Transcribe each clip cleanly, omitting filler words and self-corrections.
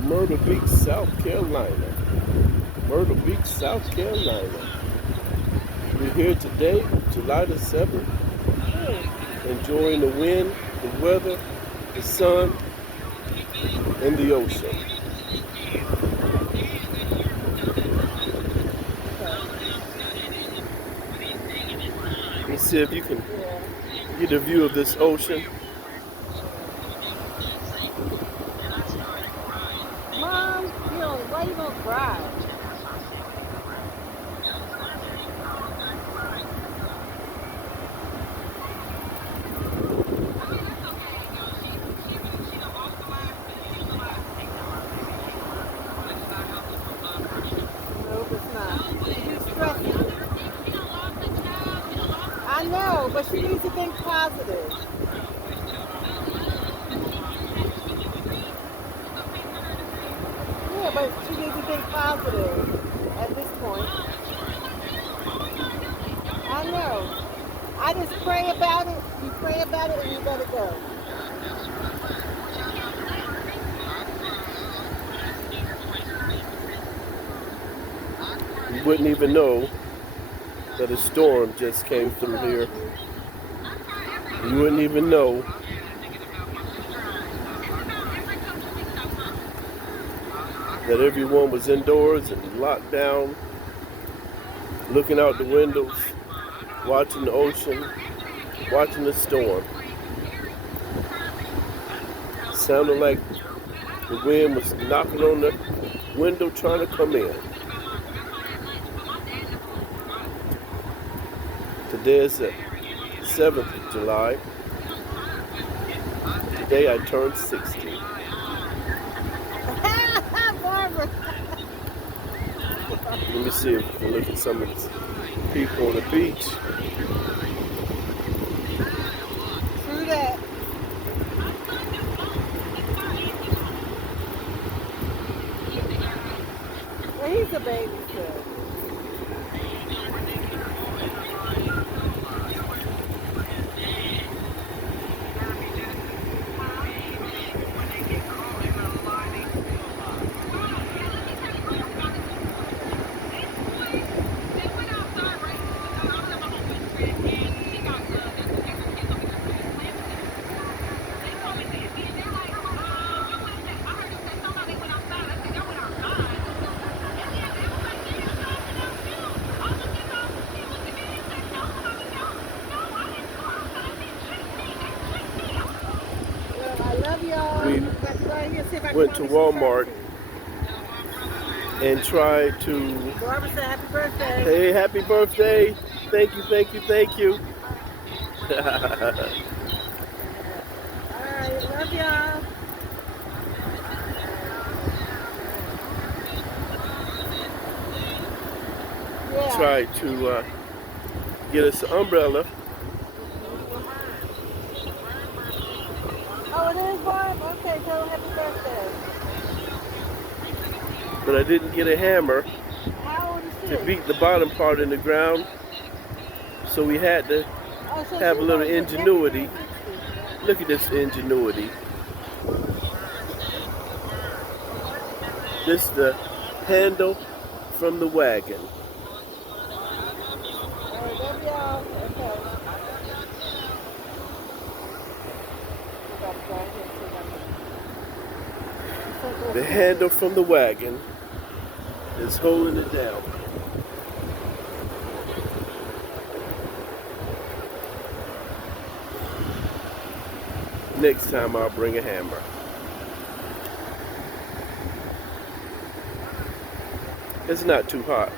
Myrtle Beach, South Carolina. Myrtle Beach, South Carolina. We're here today, July the 7th, enjoying the wind, the weather, the sun, and the ocean. Let's see if you can get a view of this ocean. Mom, why you gonna cry? No, it's not. She's stressing. I know, but she needs to think positive. Yeah, but she needs to think positive at this point. I know. I just pray about it. You pray about it and you let it go. You wouldn't even know that a storm just came through here. You wouldn't even know that everyone was indoors and locked down, looking out the windows, watching the ocean, watching the storm. Sounded like the wind was knocking on the window trying to come in. Today is the 7th of July. Today I turned 60. Barbara. Let me see if we can look at some of these people on the beach. True that. Well, he's a baby too. We went to Walmart and tried to. Barbara said happy birthday. Hey, happy birthday! Thank you, thank you, thank you. Alright, love y'all. Yeah. Tried to get us an umbrella. Oh, it is Barb? Okay, tell her happy birthday. But I didn't get a hammer How old is she? to beat the bottom part in the ground. So we had to have a little ingenuity. Look at this ingenuity. This is the handle from the wagon. Alright, love y'all. Okay. The handle from the wagon is holding it down. Next time I'll bring a hammer. It's not too hot.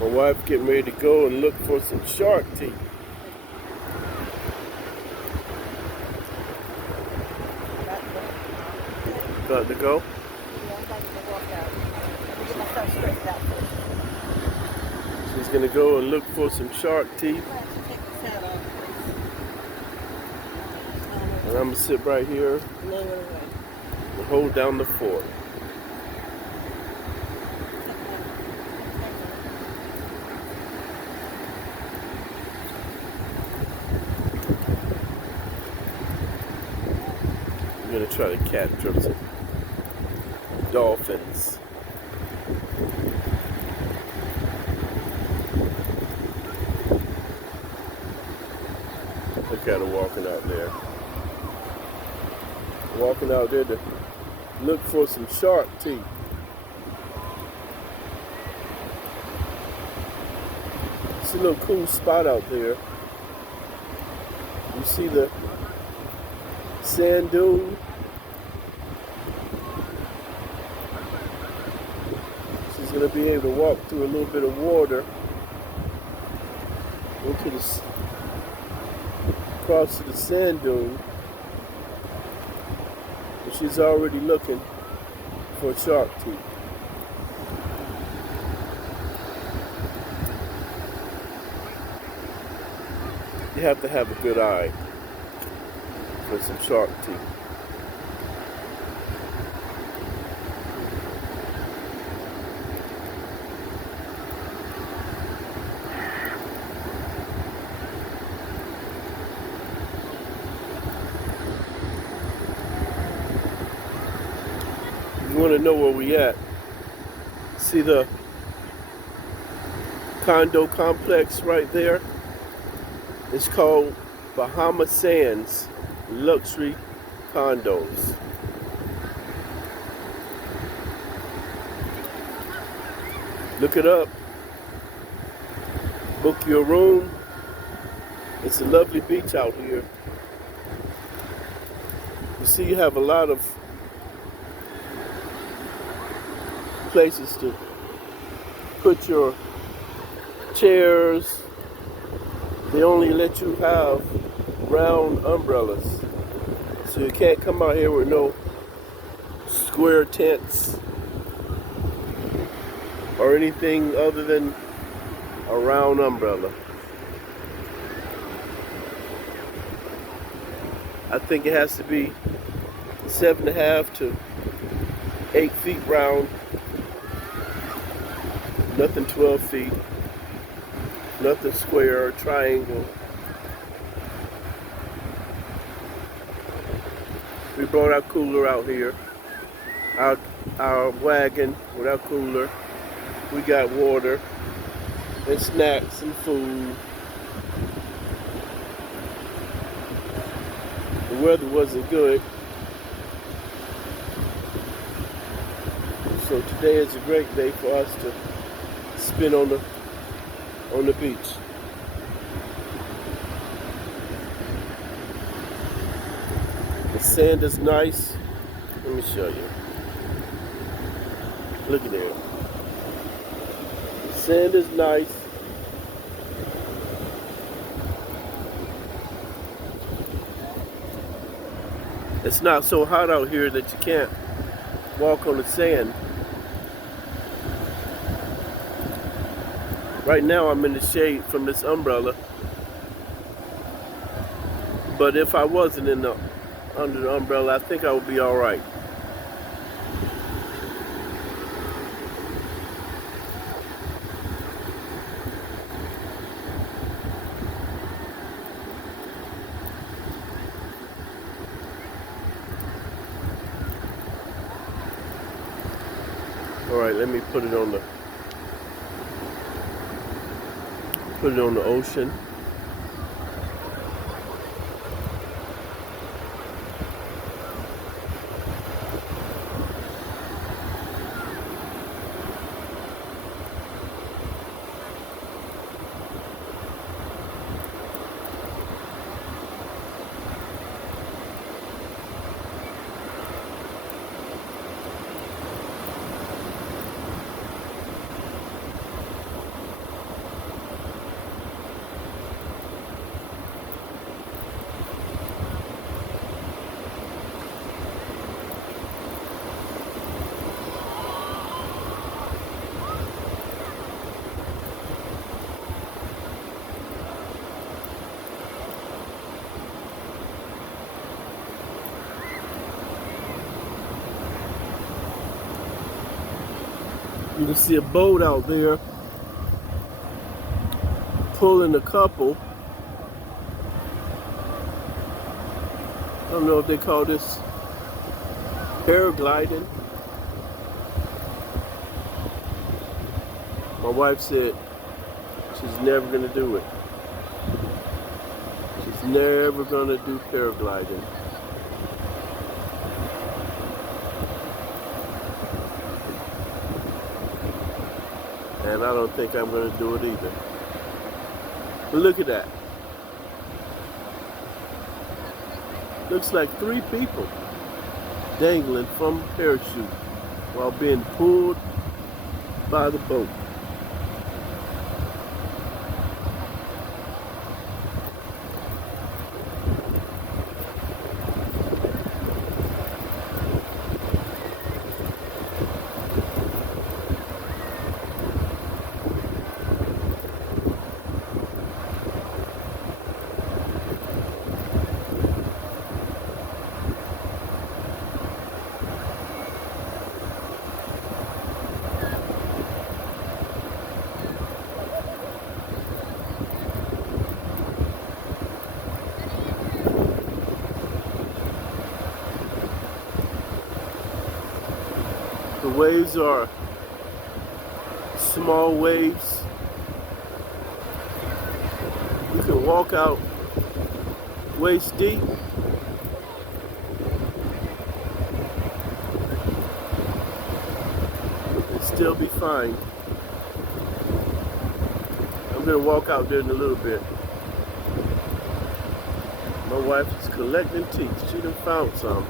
My wife getting ready to go and look for some shark teeth. About to go? Yeah, I'm about to walk out. Let me get myself stretched out first. She's gonna go and look for some shark teeth. And I'm gonna sit right here and hold down the fort. gonna try to capture some dolphins. Look at her walking out there. Walking out there to look for some shark teeth. It's a little cool spot out there. You see the sand dune. She's going to be able to walk through a little bit of water into the across to the sand dune. And she's already looking for shark teeth. You have to have a good eye for some shark teeth. You want to know where we at? See the condo complex right there? It's called Bahama Sands Luxury Condos. Look it up. Book your room. It's a lovely beach out here. You see, you have a lot of places to put your chairs. They only let you have round umbrellas. So you can't come out here with no square tents or anything other than a round umbrella. I think it has to be 7.5 to 8 feet round. Nothing 12 feet. Nothing square or triangle. We brought our cooler out here. Our wagon with our cooler. We got water and snacks and food. The weather wasn't good. So today is a great day for us to spend on the beach. The sand is nice. Let me show you. Look at there. The sand is nice. It's not so hot out here that you can't walk on the sand. Right now I'm in the shade from this umbrella, but if I wasn't under the umbrella, I think I would be all right. All right, let me put it on the ocean. You can see a boat out there pulling a couple. I don't know if they call this Paragliding. My wife said she's never gonna do it. She's never gonna do paragliding. And I don't think I'm gonna do it either. But look at that. Looks like 3 people dangling from a parachute while being pulled by the boat. The waves are small waves. You can walk out waist deep. And still be fine. I'm gonna walk out there in a little bit. My wife is collecting teeth. She done found some.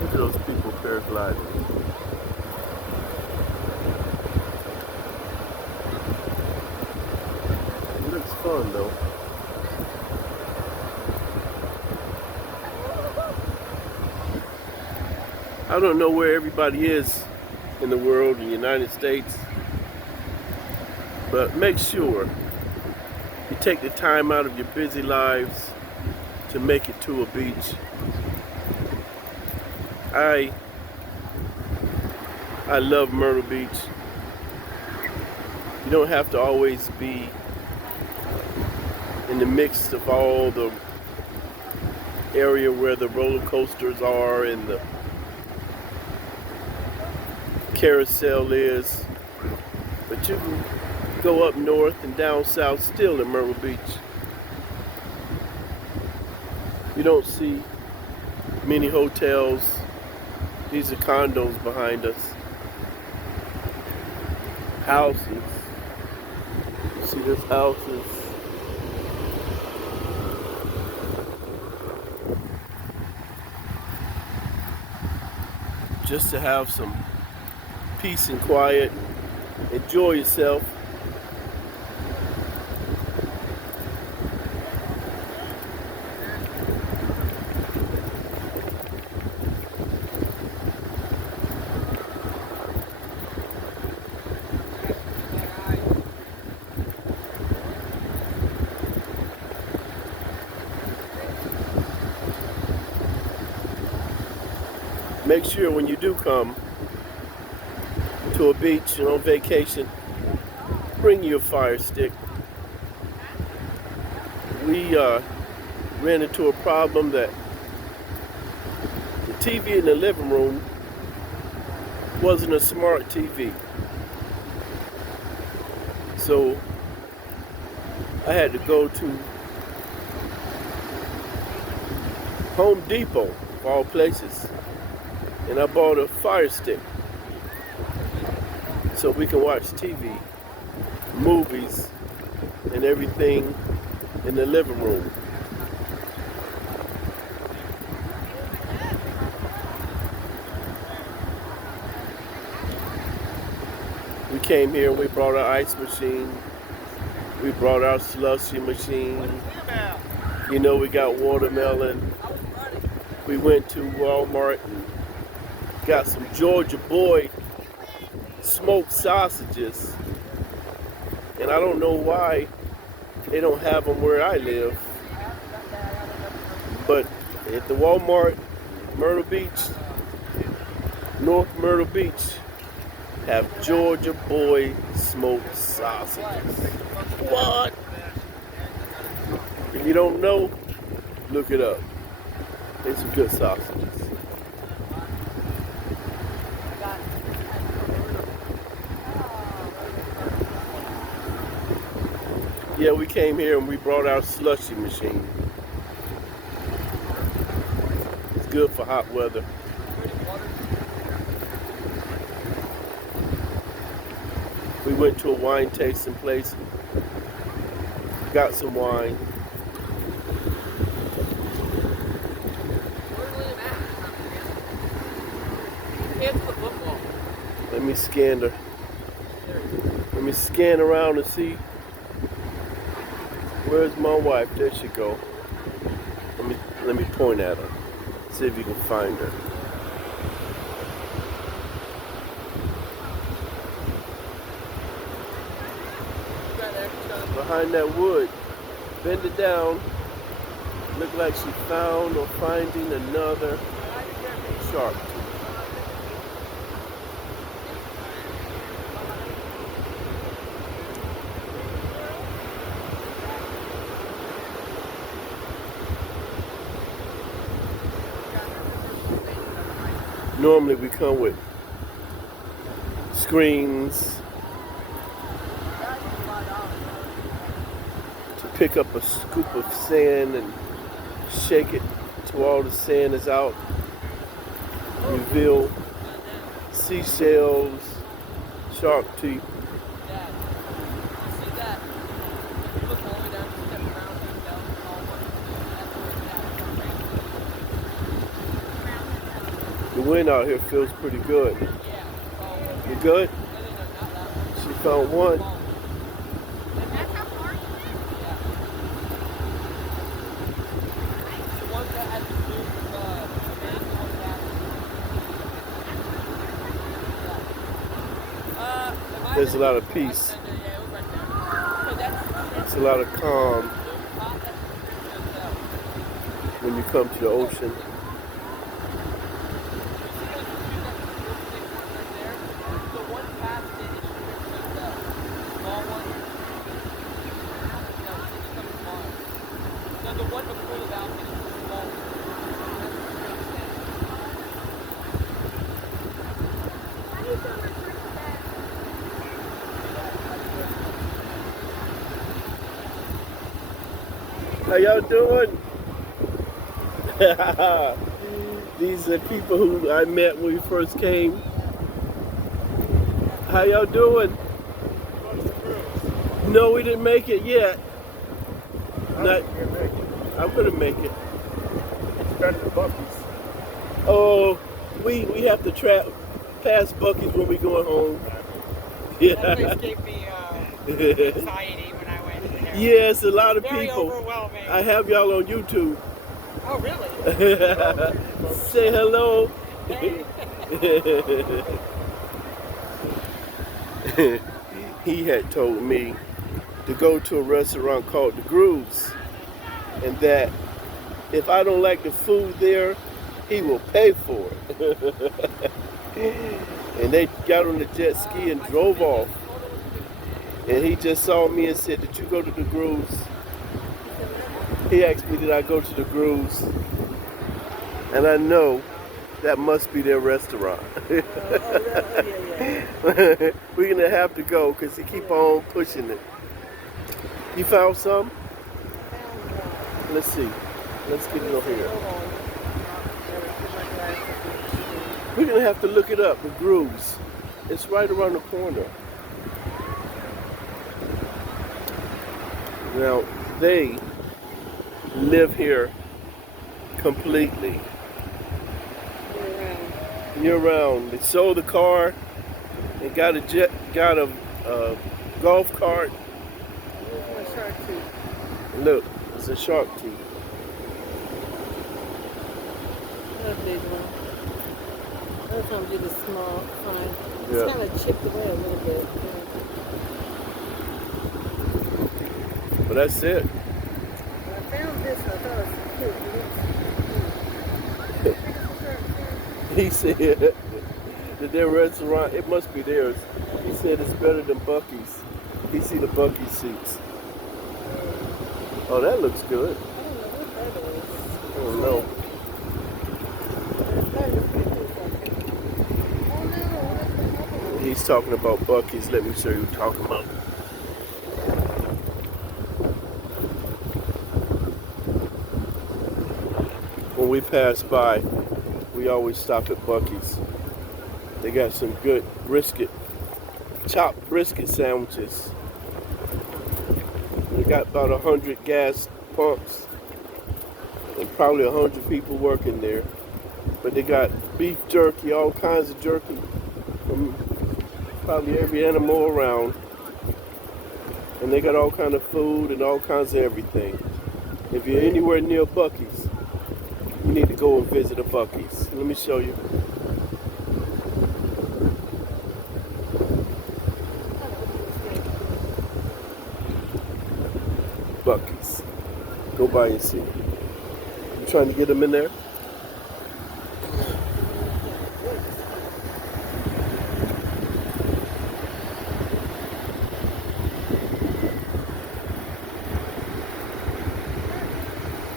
Look at those people paragliding. It looks fun though. I don't know where everybody is in the world, in the United States, but make sure you take the time out of your busy lives to make it to a beach. I love Myrtle Beach. You don't have to always be in the mix of all the area where the roller coasters are and the carousel is, but you can go up north and down south still in Myrtle Beach. You don't see many hotels. These are condos behind us. Houses. You see there's houses. Just to have some peace and quiet. Enjoy yourself. Make sure when you do come to a beach and on vacation, bring your fire stick. We ran into a problem that the TV in the living room wasn't a smart TV. So I had to go to Home Depot, of all places, and I bought a fire stick so we can watch TV, movies, and everything in the living room. We came here and we brought our ice machine. We brought our slushy machine. You know, we got watermelon. We went to Walmart and got some Georgia Boy smoked sausages. And I don't know why they don't have them where I live. But at the Walmart, Myrtle Beach, North Myrtle Beach, have Georgia Boy smoked sausages. What? If you don't know, look it up. It's some good sausages. Yeah, we came here and we brought our slushy machine. It's good for hot weather. We went to a wine tasting place, got some wine. Let me scan the. Let me scan around and see. Where's my wife? There she go. Let me point at her. See if you can find her. Behind that wood. Bend it down. Look like she found or finding another shark tooth. Normally we come with screens to pick up a scoop of sand and shake it till all the sand is out. Reveal seashells, shark teeth. The wind out here feels pretty good. You good? She found one. There's a lot of peace. It's a lot of calm when you come to the ocean. How y'all doing? These are people who I met when we first came. How y'all doing? No, we didn't make it yet. Not. I'm gonna make it. It's better than Buc-ee's. Oh, we have to pass Buc-ee's when we going home. That place gave me anxiety when I went in there. Yes, a lot of Very people. overwhelming. I have y'all on YouTube. Oh, really? Say hello. Hey. He had told me to go to a restaurant called The Grooves, and that if I don't like the food there, he will pay for it. And they got on the jet ski and drove off. And he just saw me and said, "Did you go to The Grooves?" He asked me, did I go to The Grooves? And I know that must be their restaurant. We're going to have to go because he keep on pushing it. You found some? Let's see. Let's get it over here. We're going to have to look it up, The Grooves. It's right around the corner. Now, they live here completely. Year round. They sold the car and got a golf cart. Where's my shark tooth? Look, it's a shark teeth. Not a big one. That's gonna be the small, fine. It's Yeah. kind of chipped away a little bit. But that's it. I found this one. I thought it was cute. He said, that their restaurant, it must be theirs. He said it's better than Buc-ee's. He see the Buc-ee's seats. Oh, that looks good. I don't know what that is. I don't know. That looks pretty cool. Oh no, that's the other one. He's talking about Buc-ee's. Let me show you what he's talking about. When we pass by, we always stop at Buc-ee's. They got some good brisket, chopped brisket sandwiches. They got about 100 gas pumps and probably 100 people working there. But they got beef jerky, all kinds of jerky from probably every animal around. And they got all kind of food and all kinds of everything. If you're anywhere near Buc-ee's, you need to go and visit a Buc-ee's. Let me show you. Buc-ee's. Go by and see. You trying to get them in there?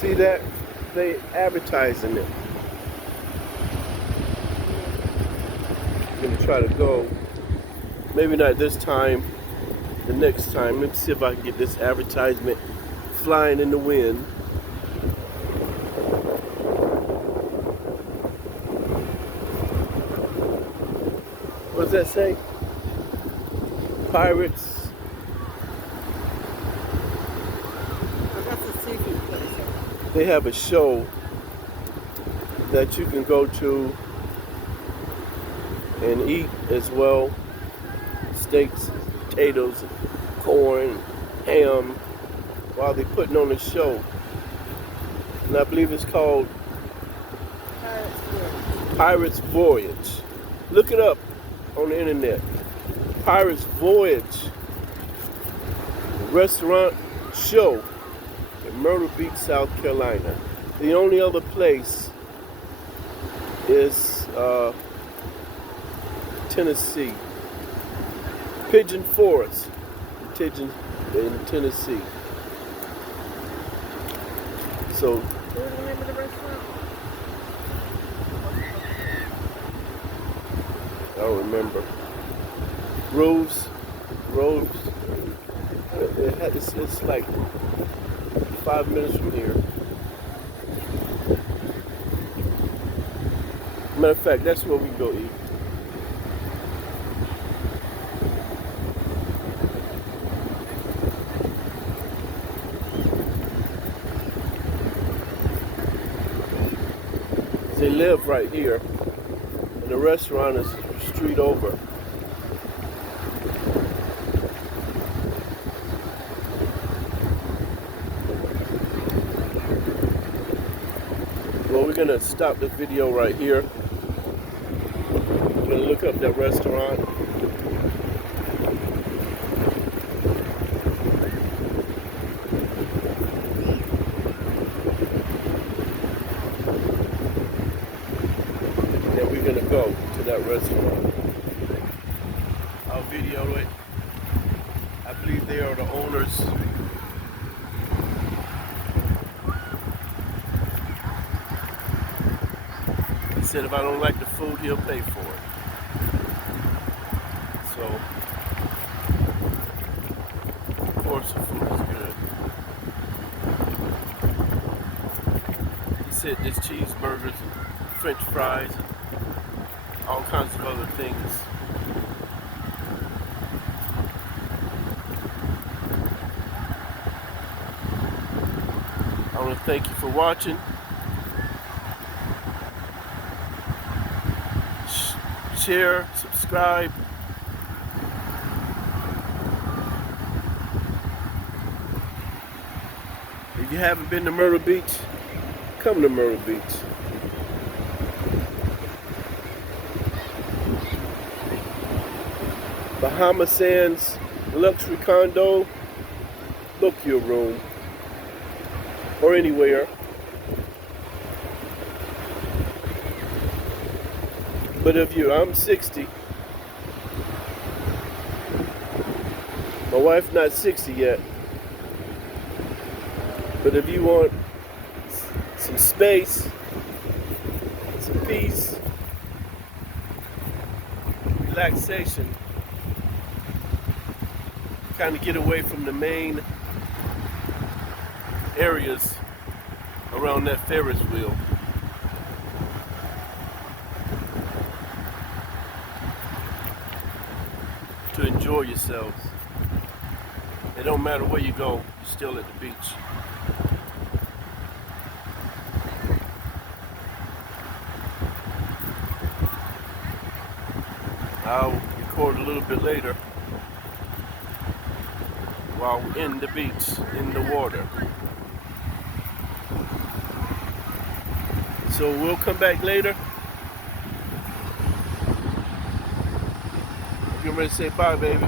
See that? They advertising it. I'm gonna try to go. Maybe not this time. The next time. Let me see if I can get this advertisement flying in the wind. What does that say? Pirates. That's a seafood place. They have a show that you can go to and eat as well. Steaks, potatoes, corn, ham, while they're putting on a show. And I believe it's called Pirates Voyage. Look it up on the internet. Pirates Voyage restaurant show in Myrtle Beach, South Carolina. The only other place is Tennessee. Pigeon Forest in Tennessee. So What was the name of the restaurant? I don't remember. Rose. It's like 5 minutes from here. Matter of fact, that's where we go eat. They live right here, and the restaurant is street over. Well, we're gonna stop the video right here. We're gonna look up that restaurant. And we're gonna go to that restaurant. I'll video it. I believe they are the owners. He said if I don't like the food, he'll pay for it. So, of course the food is good. He said there's cheeseburgers, French fries, and all kinds of other things. I want to thank you for watching. Share, subscribe. If you haven't been to Myrtle Beach, come to Myrtle Beach. Bahama Sands luxury condo, book your room or anywhere. But if I'm 60. My wife not 60 yet. But if you want some space, some peace, relaxation, kind of get away from the main areas around that Ferris wheel. To enjoy yourselves. It don't matter where you go, you're still at the beach. I'll record a little bit later while we're in the beach, in the water. So we'll come back later. Get ready to say bye, baby.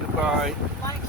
Goodbye. Like,